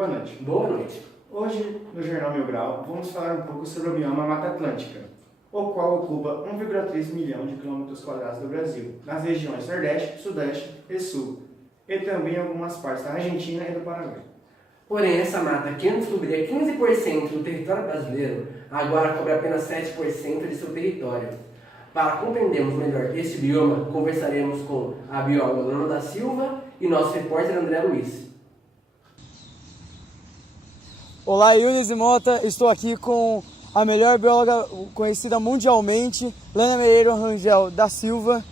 boa noite. Boa noite. Hoje, no Jornal Mil Grau, vamos falar um pouco sobre o bioma Mata Atlântica, o qual ocupa 1,3 milhão de quilômetros quadrados do Brasil, nas regiões Nordeste, Sudeste e Sul, e também em algumas partes da Argentina e do Paraguai. Porém, essa mata, que antes cobria 15% do território brasileiro, agora cobre apenas 7% de seu território. Para compreendermos melhor este bioma, conversaremos com a bióloga Lorena da Silva e nosso repórter André Luiz. Olá, Yunis e Mota, estou aqui com a melhor bióloga conhecida mundialmente, Lana Mereiro Rangel da Silva.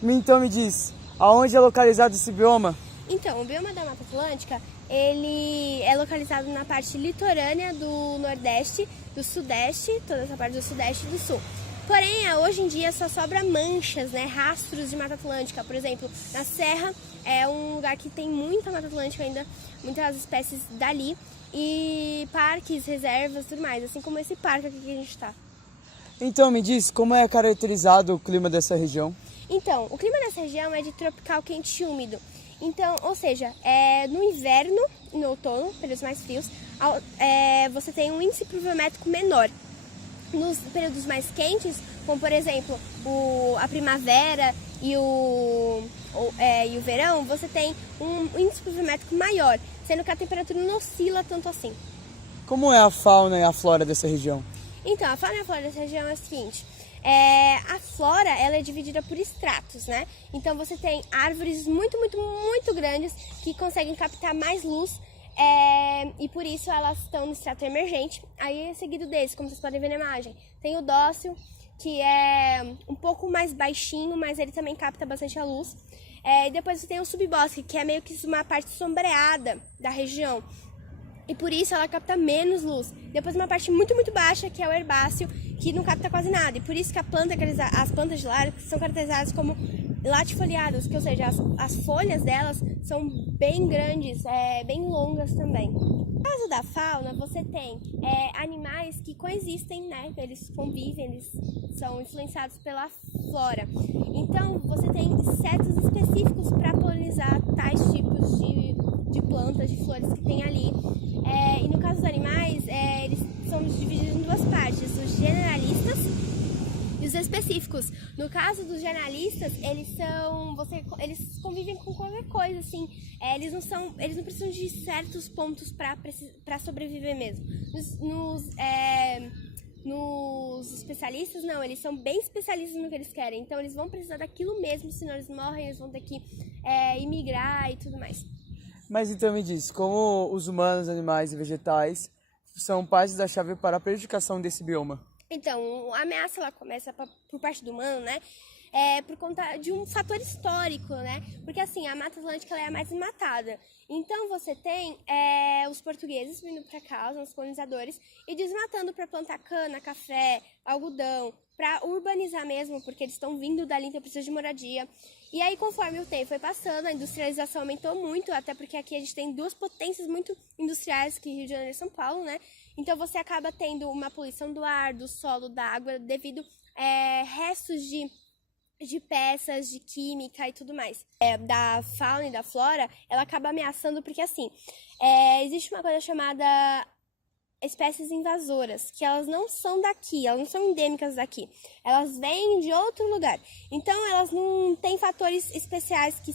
Então me diz, aonde é localizado esse bioma? Então, o bioma da Mata Atlântica, ele é localizado na parte litorânea do Nordeste, do Sudeste, toda essa parte do Sudeste e do Sul. Porém, hoje em dia só sobra manchas, né, rastros de Mata Atlântica. Por exemplo, na Serra é um lugar que tem muita Mata Atlântica ainda, muitas espécies dali, e parques, reservas e tudo mais, assim como esse parque aqui que a gente está. Então me diz, como é caracterizado o clima dessa região? Então, o clima dessa região é de tropical quente e úmido. Então, ou seja, no inverno e no outono, períodos mais frios, você tem um índice pluviométrico menor. Nos períodos mais quentes, como por exemplo a primavera e o verão, você tem um índice pluviométrico maior, sendo que a temperatura não oscila tanto assim. Como é a fauna e a flora dessa região? Então, a fauna e a flora dessa região é o seguinte: a flora ela é dividida por estratos, né? Então você tem árvores muito, muito, muito grandes que conseguem captar mais luz. E por isso elas estão no estrato emergente. Aí, seguido deles, como vocês podem ver na imagem, tem o dócil, que é um pouco mais baixinho, mas ele também capta bastante a luz. E depois você tem o subbosque, que é meio que uma parte sombreada da região, e por isso ela capta menos luz. Depois uma parte muito, muito baixa, que é o herbáceo, que não capta quase nada. E por isso que as plantas de lá são caracterizadas como latifoliadas, que, ou seja, as folhas delas são bem grandes, bem longas também. No caso da fauna, você tem animais que coexistem, né? Eles convivem, eles são influenciados pela flora. Então, você tem insetos específicos para polinizar tais tipos de plantas, de flores que tem ali. E no caso dos animais, eles são divididos em duas partes: os generalistas e os específicos. No caso dos generalistas, eles convivem com qualquer coisa, assim. Eles não precisam de certos pontos para sobreviver mesmo. Nos especialistas, não, eles são bem especialistas no que eles querem. Então eles vão precisar daquilo mesmo, senão eles morrem, eles vão ter que imigrar e tudo mais. Mas então me diz, como os humanos, animais e vegetais são partes da chave para a prejudicação desse bioma? Então, a ameaça ela começa por parte do humano, né? Por conta de um fator histórico, né? Porque assim, a Mata Atlântica ela é a mais desmatada. Então você tem os portugueses vindo para cá, os colonizadores, e desmatando para plantar cana, café, algodão, para urbanizar mesmo, porque eles estão vindo dali, então precisa de moradia. E aí, conforme o tempo foi passando, a industrialização aumentou muito, até porque aqui a gente tem duas potências muito industriais, que Rio de Janeiro e São Paulo, né? Então você acaba tendo uma poluição do ar, do solo, da água, devido restos de peças, de química e tudo mais. Da fauna e da flora, ela acaba ameaçando porque, assim, existe uma coisa chamada espécies invasoras, que elas não são daqui, elas não são endêmicas daqui, elas vêm de outro lugar. Então, elas não têm fatores especiais que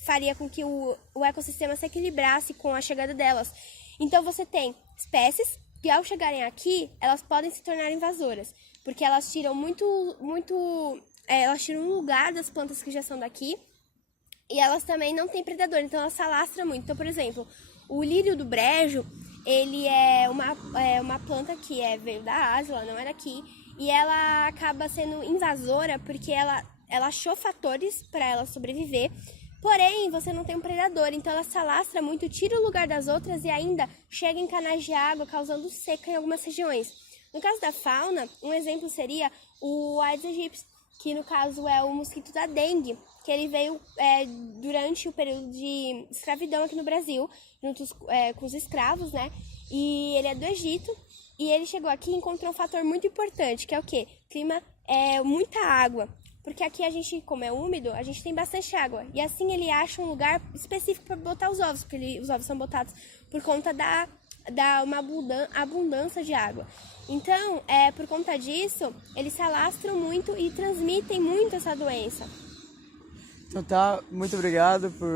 faria com que o ecossistema se equilibrasse com a chegada delas. Então, você tem espécies que, ao chegarem aqui, elas podem se tornar invasoras, porque elas tiram elas tiram um lugar das plantas que já são daqui, e elas também não têm predador, então elas se alastram muito. Então, por exemplo, o lírio do brejo, ele é uma planta que veio da Ásia, ela não é daqui, e ela acaba sendo invasora porque ela achou fatores para ela sobreviver. Porém, você não tem um predador, então ela se alastra muito, tira o lugar das outras e ainda chega em canais de água, causando seca em algumas regiões. No caso da fauna, um exemplo seria o Aedes aegypti, que no caso é o mosquito da dengue, que ele veio durante o período de escravidão aqui no Brasil, junto com os escravos, né? E ele é do Egito, e ele chegou aqui e encontrou um fator muito importante, que é o quê? Clima, muita água. Porque aqui a gente, como é úmido, a gente tem bastante água. E assim ele acha um lugar específico para botar os ovos, porque os ovos são botados por conta da uma abundância de água. Então, por conta disso, eles se alastram muito e transmitem muito essa doença. Então tá, muito obrigado por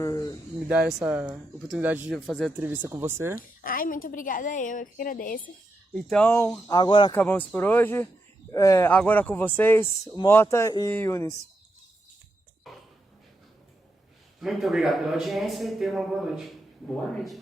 me dar essa oportunidade de fazer a entrevista com você. Ai, muito obrigada, eu que agradeço. Então, agora acabamos por hoje. Agora com vocês, Mota e Yunis. Muito obrigado pela audiência e tenha uma boa noite. Boa noite.